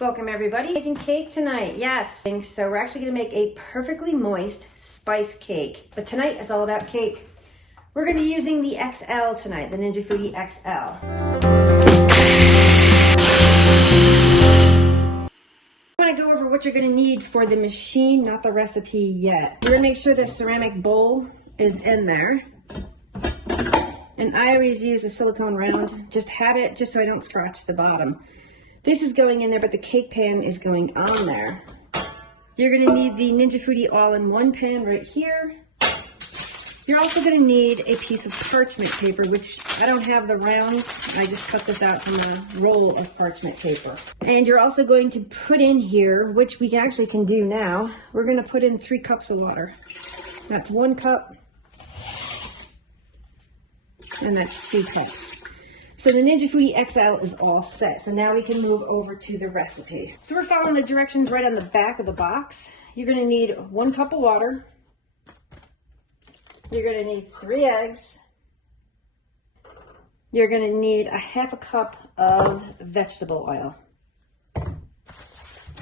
Welcome everybody. Making cake tonight, yes. So we're actually gonna make a perfectly moist spice cake. But tonight it's all about cake. We're gonna be using the XL tonight, the Ninja Foodi XL. I'm gonna go over what you're gonna need for the machine, not the recipe yet. We're gonna make sure the ceramic bowl is in there. And I always use a silicone round. Just have it, just so I don't scratch the bottom. This is going in there, but the cake pan is going on there. You're gonna need the Ninja Foodi all-in-one pan right here. You're also gonna need a piece of parchment paper, which I don't have the rounds. I just cut this out from a roll of parchment paper. And you're also going to put in here, which we actually can do now, we're gonna put in 3 cups of water. That's 1 cup, and that's 2 cups. So the Ninja Foodi XL is all set. So now we can move over to the recipe. So we're following the directions right on the back of the box. You're gonna need 1 cup of water. You're gonna need 3 eggs. You're gonna need a 1/2 cup of vegetable oil.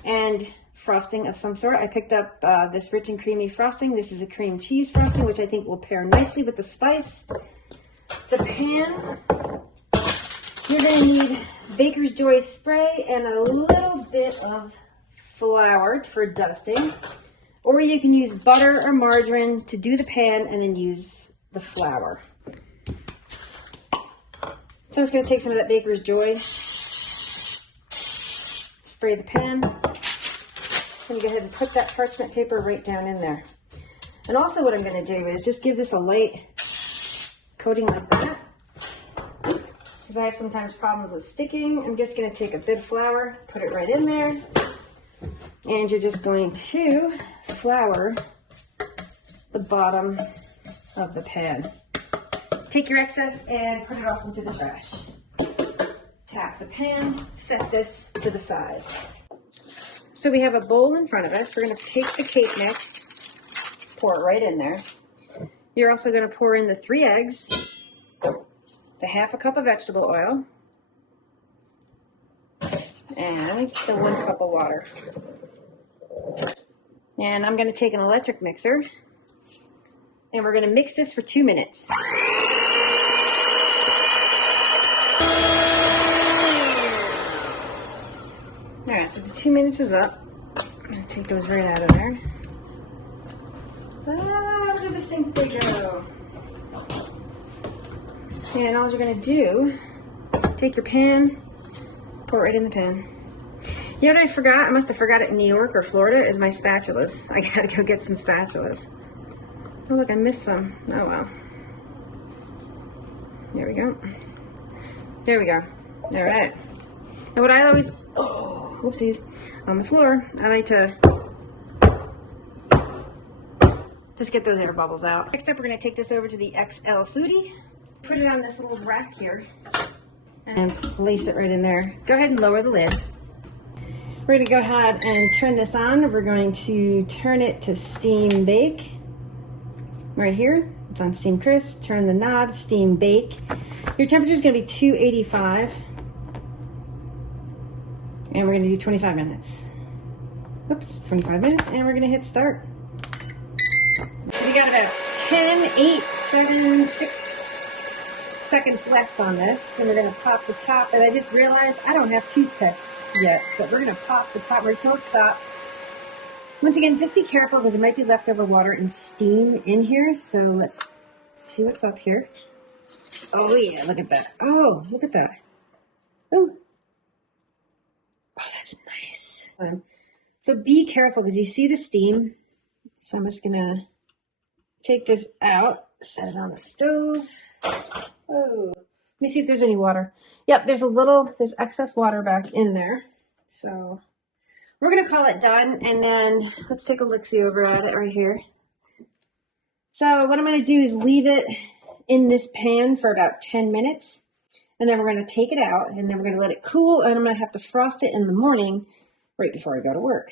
And frosting of some sort. I picked up this rich and creamy frosting. This is a cream cheese frosting, which I think will pair nicely with the spice. The pan. You're going to need Baker's Joy spray and a little bit of flour for dusting. Or you can use butter or margarine to do the pan and then use the flour. So I'm just going to take some of that Baker's Joy, spray the pan, and go ahead and put that parchment paper right down in there. And also what I'm going to do is just give this a light coating like that. Because I have sometimes problems with sticking. I'm just going to take a bit of flour, put it right in there, and you're just going to flour the bottom of the pan. Take your excess and put it off into the trash. Tap the pan, set this to the side. So we have a bowl in front of us. We're going to take the cake mix, pour it right in there. You're also going to pour in the 3 eggs, the 1/2 cup of vegetable oil, and the 1 cup of water. And I'm going to take an electric mixer, and we're going to mix this for 2 minutes. All right, so the 2 minutes is up. I'm going to take those right out of there. Where did the sink they go? And all you're going to do, take your pan, pour it right in the pan. You know what I forgot? I must have forgot it in New York or Florida, is my spatulas. I gotta go get some spatulas. Oh look, I missed some. Oh well. There we go. There we go. All right. And what I always, oh, whoopsies, on the floor, I like to just get those air bubbles out. Next up, we're gonna take this over to the XL Foodi. Put it on this little rack here and place it right in there. Go ahead and lower the lid. We're going to go ahead and turn this on. We're going to turn it to steam bake. Right here, it's on steam crisp. Turn the knob, steam bake. Your temperature is going to be 285. And we're going to do 25 minutes. Oops, 25 minutes, and we're going to hit start. So we got about 10, 8, 7, 6 seconds left on this, and we're going to pop the top. And I just realized I don't have toothpicks yet, but we're going to pop the top right till it stops. Once again, just be careful because there might be leftover water and steam in here. So let's see what's up here. Oh yeah, look at that. Oh, look at that. Oh, that's nice. So be careful because you see the steam. So I'm just going to take this out, set it on the stove. Oh, let me see if there's any water. Yep, there's excess water back in there. So we're going to call it done, and then let's take a look-see over at it right here. So what I'm going to do is leave it in this pan for about 10 minutes, and then we're going to take it out, and then we're going to let it cool, and I'm going to have to frost it in the morning right before I go to work.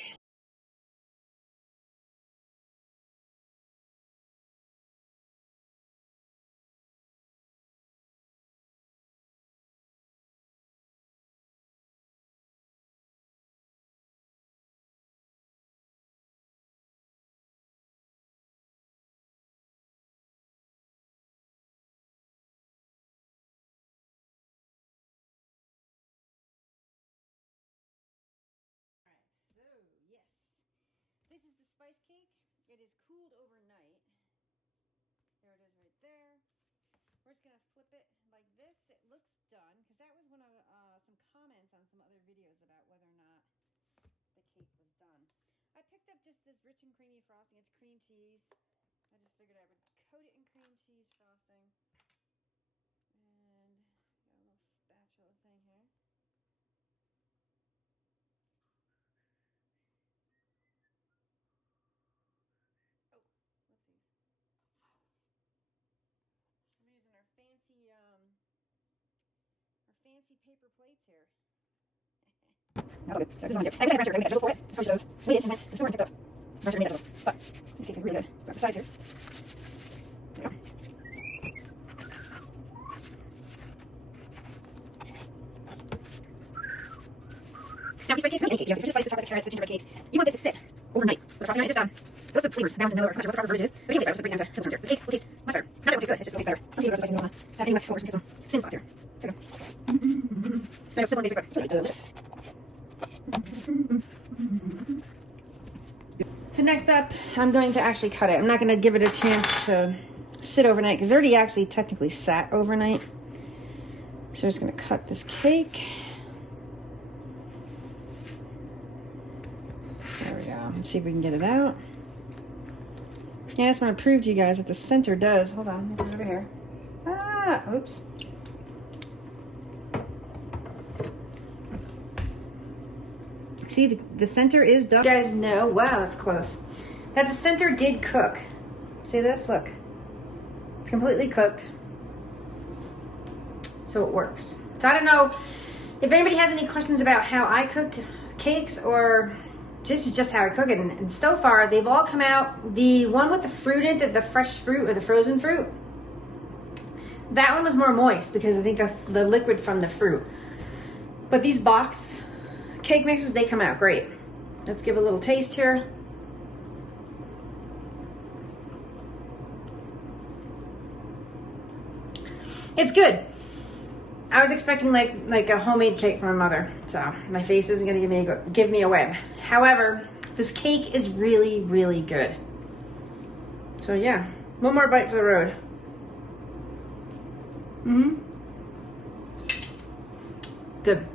spice cake. It is cooled overnight. There it is right there. We're just gonna flip it like this. It looks done, because that was one of some comments on some other videos about whether or not the cake was done. I picked up just this rich and creamy frosting. It's cream cheese. I just figured I would coat it in cream cheese frosting. And got a little spatula thing here. Oh, whoopsies. I'm using our fancy paper plates here. That's good. So this is on here. I'm going to pressure for it. Approach it. Wait a minute. It's not picked up. Pressure made it. But this is really good. Got the sides here. There we go. Now, these spice cakes, any cake, just slice the chocolate, the carrots, the gingerbread cakes. You want this to sit overnight. The frosting on it, just what's the flavors? Now in the middle, or what the proper verge is. But it can taste better, so it brings down to simple here. The cake will taste much better. Not that it will taste good, it just will taste better. I'll taste the rest of the spices, and don't have any leftovers. Get some thin spots here. There we go. I know, simple and basic, but it's really delicious. So next up, I'm going to actually cut it. I'm not going to give it a chance to sit overnight, because it already actually technically sat overnight. So I'm just going to cut this cake. There we go. Let's see if we can get it out. Yeah, I just want to prove to you guys that the center does. Hold on, let me put it over here. Ah, oops. See, the center is done. You guys know, wow, that's close. That the center did cook. See this? Look. It's completely cooked. So it works. So I don't know if anybody has any questions about how I cook cakes, or this is just how I cook it. And so far, they've all come out. The one with the fruit in it, the fresh fruit or the frozen fruit, that one was more moist because I think of the liquid from the fruit. But these box cake mixes, they come out great. Let's give a little taste here. It's good. I was expecting like a homemade cake from my mother, so my face isn't going to give me away. However, this cake is really, really good. So yeah, one more bite for the road. Good.